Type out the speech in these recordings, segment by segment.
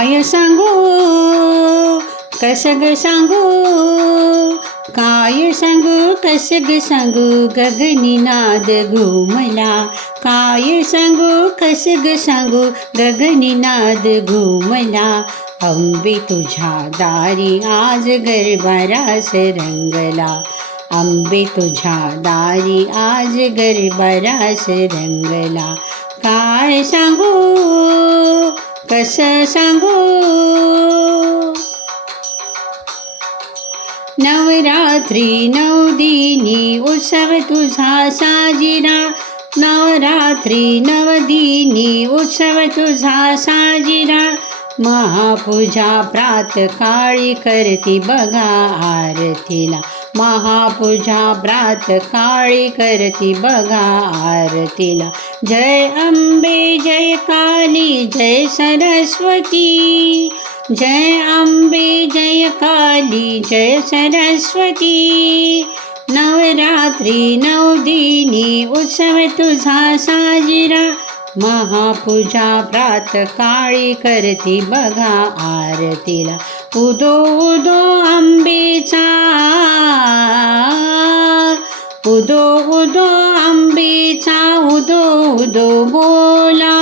काय सांगू? कस ग सांगू? काय सांगू? कस ग सांगू? गगनी नाद घुमला. काय सांगू? कस ग सांगू? गगनी नाद घुमला. अंबे तुझ्या दारी आज गरबारास रंगला. आंबे तुझ्या दारी आज गरबारास रंगला. काय सांगू? कस सांगू? नवरात्री नवदिनी उत्सव तुझा साजिरा. नवरात्री नवदिनी उत्सव तुझा साजिरा. महापूजा प्रातकाळी करती बघा आरतीला. महापूजा प्रातकाळी करती बघा आरतीला. जय अंबे जय काली जय सरस्वती। जय अंबे जय काली जय सरस्वती। नवरात्री नवदिनी उत्सव तुझा साजिरा। महापूजा प्रातकाळी करती बघा आरतीला। उदो उदो आंबेचा उदो उदो आंबेचा उदो बोला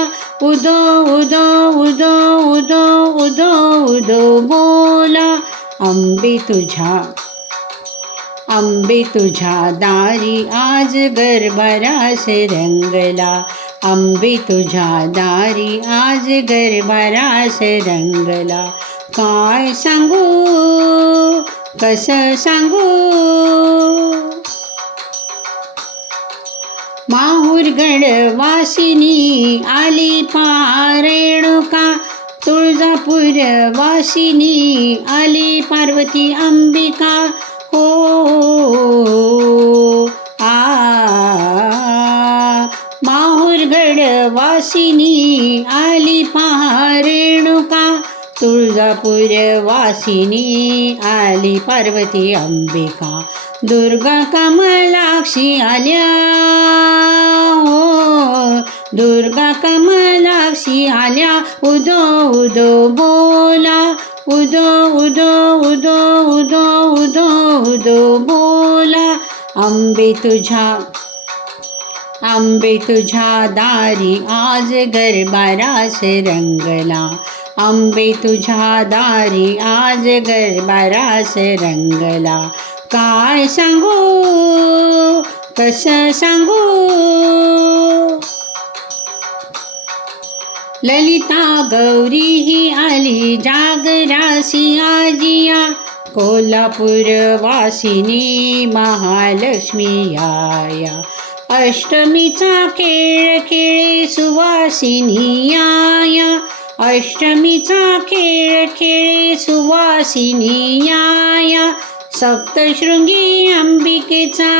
उदो उदो उदो उदो उदो उदो बोला अंबे तुझ्या आंबे तुझ्या दारी आज गरबारास रंगला आंबे तुझ्या दारी आज गरबारास रंगला काय सांगू कसं सांगू? माहूरगड वासिनी आली पारेणुका. तुळजापूर वासिनी आली पार्वती अंबिका. हो आ माहुरगड वासिनी आली रेणुका तुळजापूर वासिनी आली पार्वती अंबिका. दुर्गा कमलाक्षी आल्या. हो दुर्गा कमलाक्षी आल्या. उदो उदो बोला. उदो उदो उदो उदो उदो उदो बोला. आंबे तुझ्या आंबे तुझ्या दारी आज गरबारास रंगला. आंबे तुझ्या दारी आज गरबारास रंगला. काय सांगू? कस सांगू? ललिता गौरी ही आली जागरासी आजिया. कोल्हापूर वासिनी महालक्ष्मी आया. अष्टमीचा खेळ खेळे सुवासिनी आया. अष्टमीचा खेळ खेळे सुवासिनी आया. सप्तशृंगी अंबिकेचा.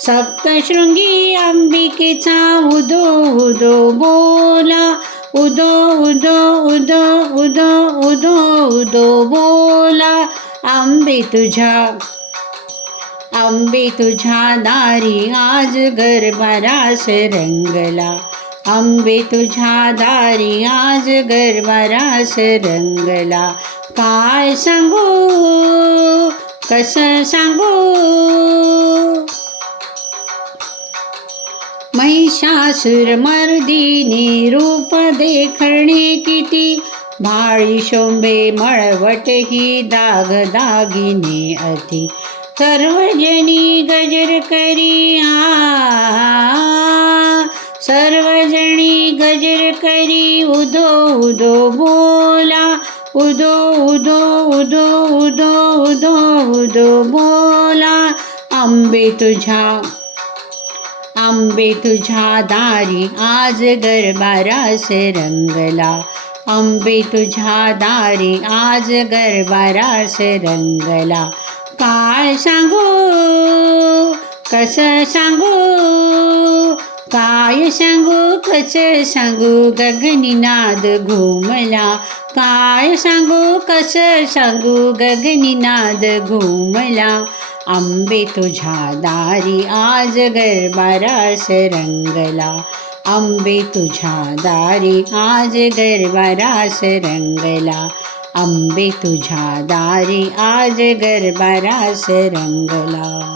सप्तशृंगी अंबिकेचा उदो उदो बोला. उदो उदो उदो उदो उदो उदो बोला. आंबे तुझ्या आंबे तुझ्या दारी आज गरबरास रंगला. आंबे तुझ्या दारी आज गरबरास रंगला. काय सांगू? कस सांगू? महिषासुर मर्दिनी रूप देखणे किती? भाळी शोंबे मळवट ही दाग दागिने अति. सर्वजनी गजर करी आ सर्वजणी गजर करी उदो उदो बोला. उदो उदो उदो उदो उदो उदो बोला आंबे तुझ्या आंबे तुझ्या दारी आज गरबारास रंगला. आंबे तुझ्या दारी आज गरबारास रंगला. काय सांगू कसं सांगू काय सांगू कसं सांगू गगनी नाद घुमला. काय सांगू कस सांगू? गगनीनाद घुमला. आंबे तुझ्या दारी आज गरबारास रंगला. आंबे तुझ्या दारी आज गरबारास रंगला. आंबे तुझ्या दारी आज गरबारास रंगला.